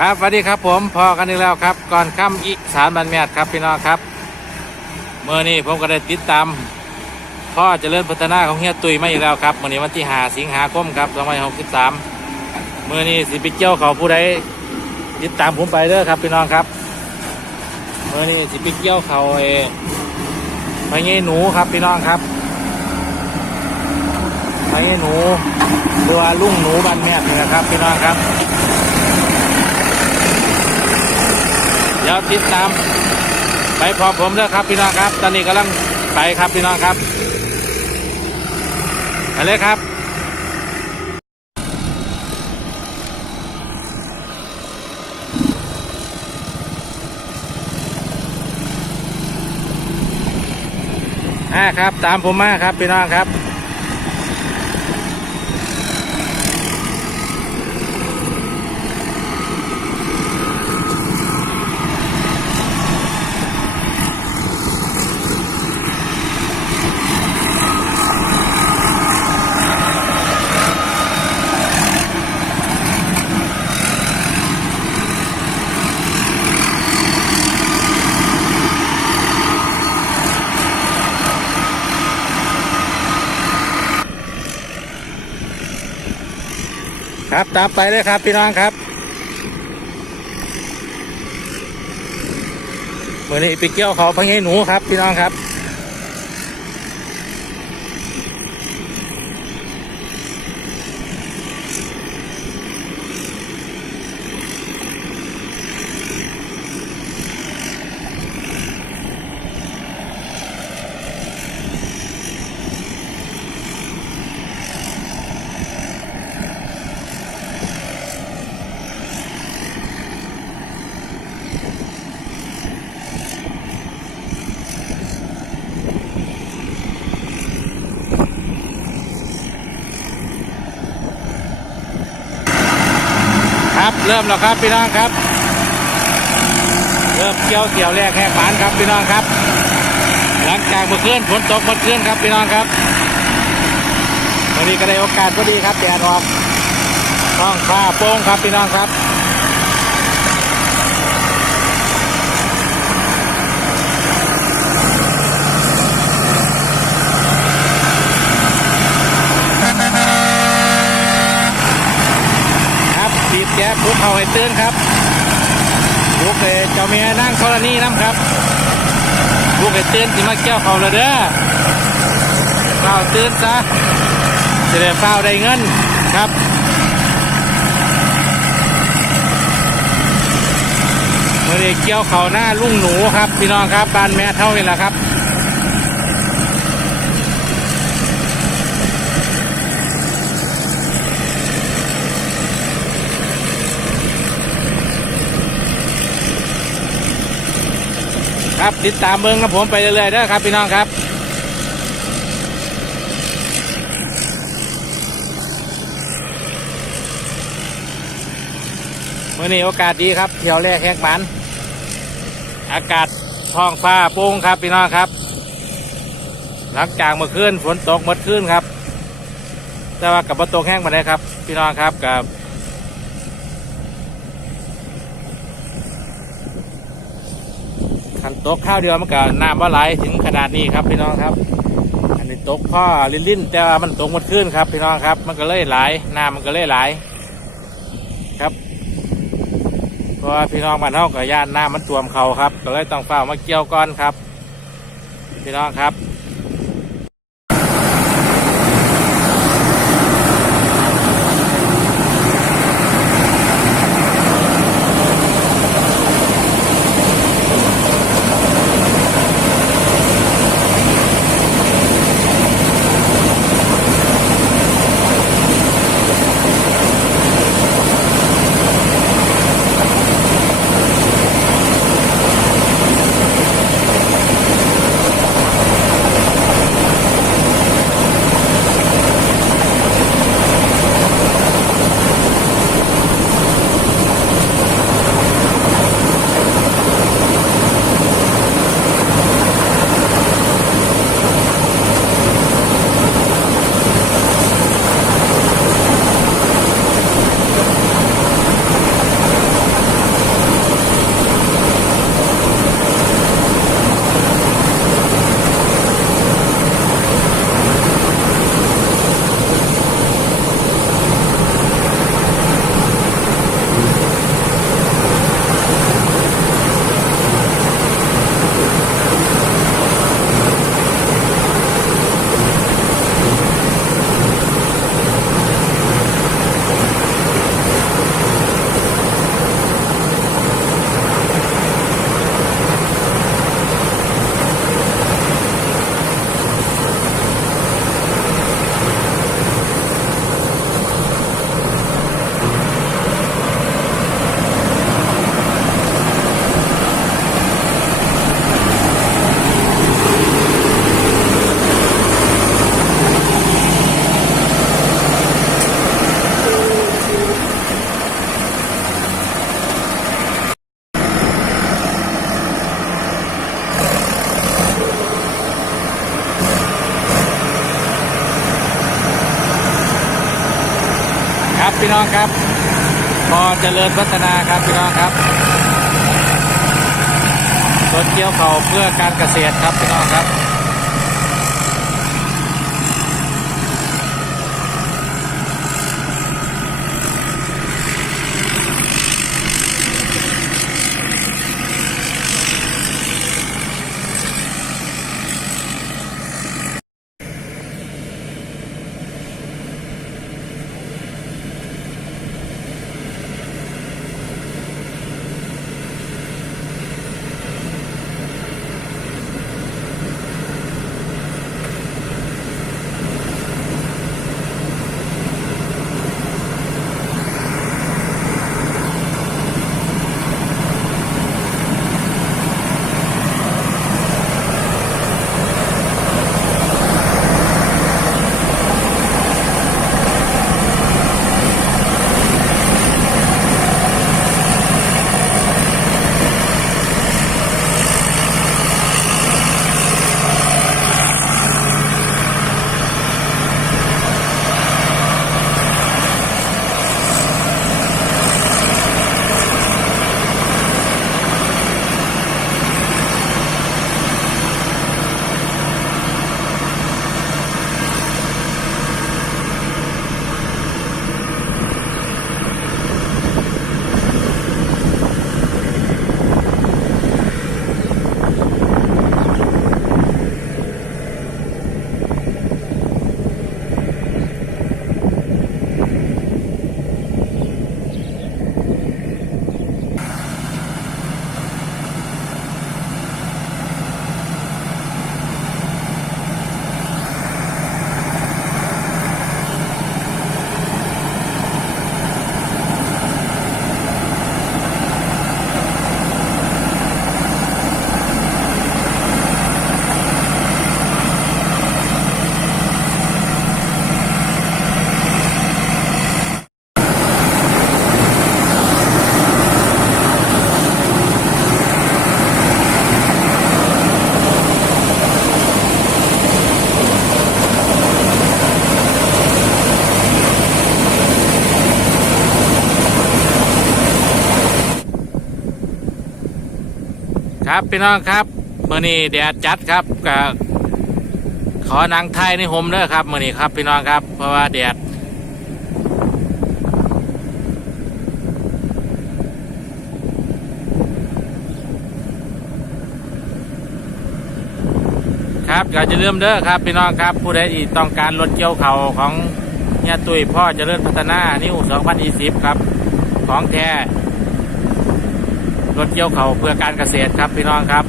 ครับสวัสดีครับผมพอกันอีกแล้วครับ ก่อนค่ำอีสานบันแมดครับพี่น้องครับเมื่อนี้ผมก็ได้ติดตามพ่อเจริญพัฒนาของเฮียตุยมาอีกแล้วครับเมื่อนี้วันที่หาสิงหาคมครับ2563เมื่อนี้สิไปเกี่ยวเขาผู้ใดติดตามผมไปเด้อครับพี่น้องครับเมื่อนี้สิไปเกี่ยวเขาเอพญหนูครับพี่น้องครับพญหนูหรือว่าลุงหนูบันแมดนี่นะครับพี่น้องครับ ดี๋ยวติดตาม ไปพร้อมผมด้วยครับพี่น้องครับ ตอนนี้กำลังไปครับพี่น้องครับไปเลยครับอ่าครับ ตามผมมาครับพี่น้องครับ ครับตามไปเลยครับพี่น้องครับเมื่อนี้ไปเกี่ยวเขาพังให้หนูครับพี่น้องครับ เริ่มแล้วครับพี่น้องครับ เริ่มเกี่ยวเกี่ยวแรกแหกหมานครับพี่น้องครับ หลังจากเมื่อคืนฝนตกเมื่อคืนครับพี่น้องครับวันนี้ก็ได้โอกาสพอดีครับแดดออกท้องฟ้าโป่งครับพี่น้องครับบีบแก๊ ปลุกเขาให้ตื่นครับลุกเลยเจ้าเมียนั่งธรณีน้ำครับลุกให้ตื่นสิมาเกี่ยวเขาเลยเด้อเฝ้าตื่นซะจะได้เฝ้าได้เงินครับเมื่อนี้เกี่ยวเขาหน้าลุงหนูครับพี่น้องครับบ้านแม่เท่านี้แหละครับ ครับติดตามเบิ้งกับผมไปเรื่อยๆเด้อครับพี่น้องครับเมื่อนี้โอกาสดีครับเที่ยวแรกแหกมันอากาศท้องฟ้าโปร่งครับพี่น้องครับ หลังจากเมื่อคืนฝนตกเมื่อคืนครับ แต่ว่ากับประตกแห้งมาได้ครับ พี่น้องครับกับ ขันตกข้าวเดียวมันก็น้ำว่าไหลถึงขนาดนี้ครับพี่น้องครับ อันนี้ตกพ่อลิ้นลิ้นๆแต่ว่ามันตกหมดขึ้นครับพี่น้องครับ มันก็เลยไหลน้ำมันก็เลยไหลครับเพราะพี่น้องบ้านเฮากับย่านน้ำมันท่วมเขาครับ ก็เลยต้องเฝ้ามาเกี่ยวก้อนครับ พี่น้องครับ น้องครับพอเจริญพัฒนาครับพี่น้องครับรถเกี่ยวเขาเพื่อการเกษตรครับพี่น้องครับ ครับพี่น้องครับมื่อนี้แดดจัดครับกับขอนังไทยในโฮมเด้อครับมื่อนี้ครับพี่น้องครับ เพราะว่าแดดครับก็จะเริ่มเด้อครับพี่น้องครับ ผู้ใดที่ต้องการรถเกี่ยวเข่าของเนี่ยตุยพ่อจเจริญพัฒนานิ้ว2020 ครับ ของแท้ รถเกี่ยวเขาเพื่อการเกษตรครับพี่น้องครับ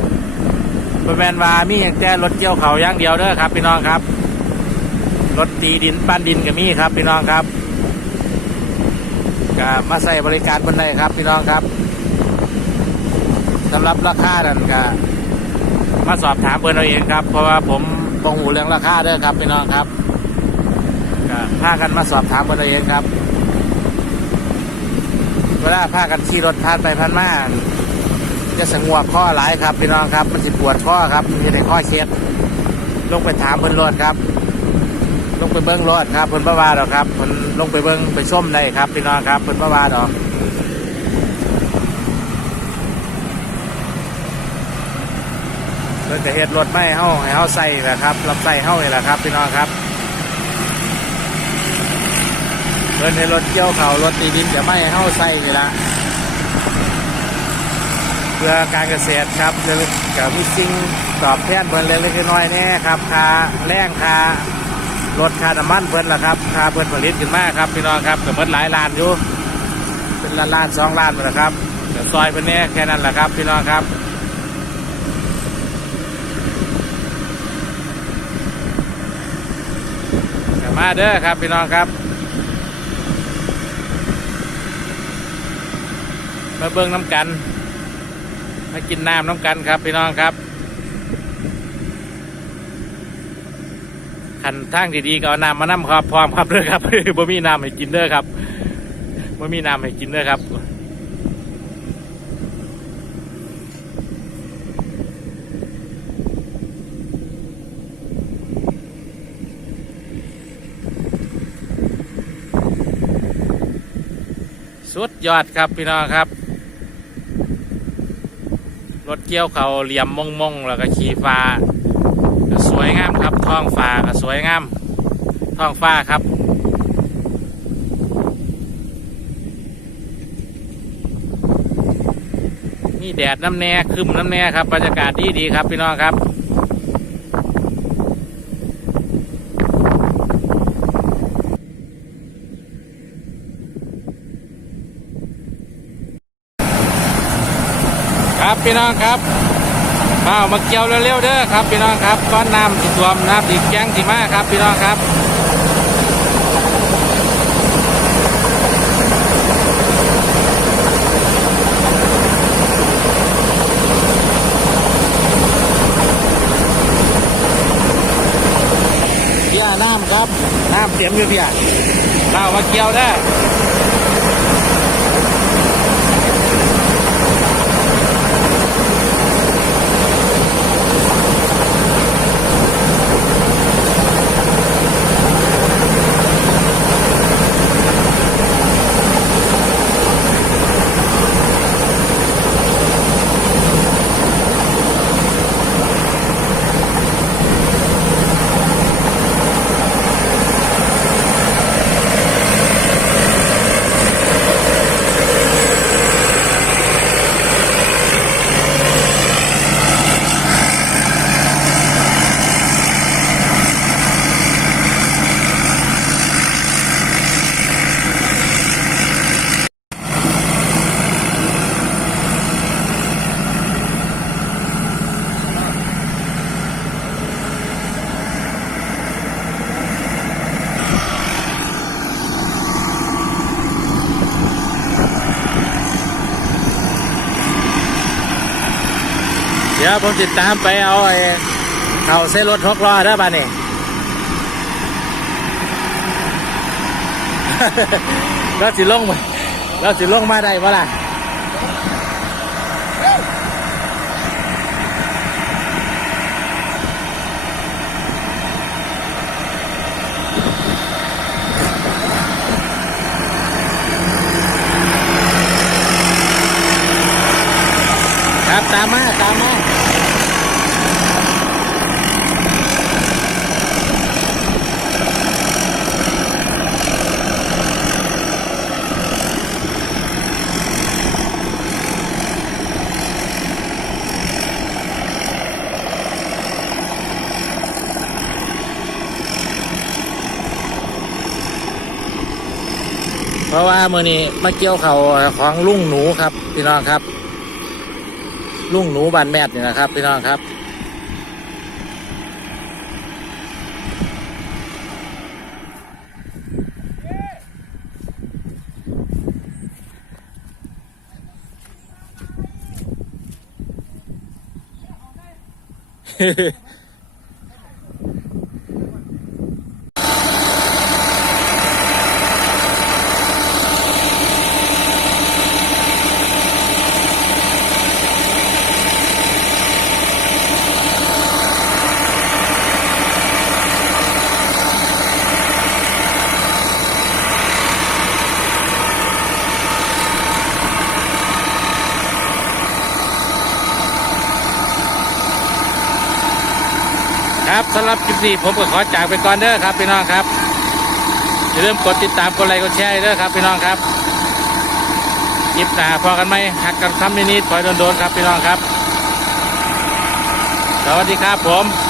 บริเวณวามีอย่างแต่รถเกี่ยวเขาอย่างเดียวเด้อครับ พี่น้องครับ รถตีดินปั้นดินก็มีครับ พี่น้องครับก็มาใส่บริการบนไดครับ พี่น้องครับสำหรับราคาดันก็มาสอบถามเพื่อนเราเองครับ เพราะว่าผมบงหูเรื่องราคาเด้อครับพี่น้องครับก็พากันมาสอบถามเพื่อนเราเองครับ วลาพากันขี่รถผ่านไปผ่านมาจะสงวกข้อหลายครับพี่น้องครับ มันสิปวดข้อครับมันจะได้ข้อเช็ดลงไปถามเพิ่นรถครับ ลงไปเบิ้งรถครับเพิ่นประวาดอกครับเพิ่นลงไปเบิ้งไปส้มได้ครับพี่น้องครับเพิ่นประวาดอกเพิ่นจะเฮ็ดรถไม่เฮาให้เฮาใส่แหละครับรับใส่เฮานี่แหละครับพี่น้องครับ เพิ่นให้รถเกี่ยวเขารถตีดินจะไม่ให้าใส่นี่ละเพื่อการเกษตรครับเรื่องกับมีสิ่งตอบแทนเพิ่นเล็กๆน้อยๆนี่ครับค่าแรงค่ารถค่าน้ำมันเพิ่นละครับค่าเพิ่นผลิตขึ้นมาครับพี่น้องครับก็หมดหลายล้านอยู่เป็นล้านล้านสองล้านหมดล้วครับแต่ซอยเพิ่นเนี่ยแค่นั้นแหละครับพี่น้องครับมาเด้อครับพี่น้องครับ มาเบิ้งน้ำกัน มากินน้ำน้ำกันครับพี่น้องครับขันทางดีๆก็เอาน้ำมาน้ำครับพร้อมครับเด้อครับบ่มีน้ำให้กินเด้อครับบ่มีน้ำให้กินเด้อครับสุดยอดครับพี่น้องครับ รถเกี่ยวเขาเหลี่ยมมงมงแล้วก็ขี่ฟ้าสวยงามครับ ท้องฟ้าก็สวยงามท้องฟ้าครับมีแดดน้ำแน่คึมน้ำแน่ครับบรรยากาศดีดีครับพี่น้องครับ ครับพี่น้องครับข้าวมาเกี่ยวเร็วๆเด้อครับพี่น้องครับก้อนน้ำสิท่วมน้ำสิแจ้งสิมาครับพี่น้องครับเพียน้ำครับน้ำเตรียมอยู่เพียข้าวมาเกี่ยวได้ ดี๋ยวผมติดตามไปเอาไอ้เขาเส้นรถทกล้อได้ป่ะนี่เราสิลงมาเราสิลงมาได้ปะล่ะามมาตามมาเพราะว่ามือนี้มาเกี่ยวเขาของลุงหนูครับ พี่น้องครับ ลุงหนูบานแมดนี่นะครับ พี่น้องครับค รับสำหรับคลิปนี้ผมก็ขอจากไปก่อนเด้อครับพี่น้องครับอย่าลืมกดติดตามกดไลค์กดแชร์เด้อครับพี่น้องครับคลิปหนาพอกันไหมหักกันคำนิดๆปล่อยโดนๆครับพี่น้องครับ สวัสดีครับผม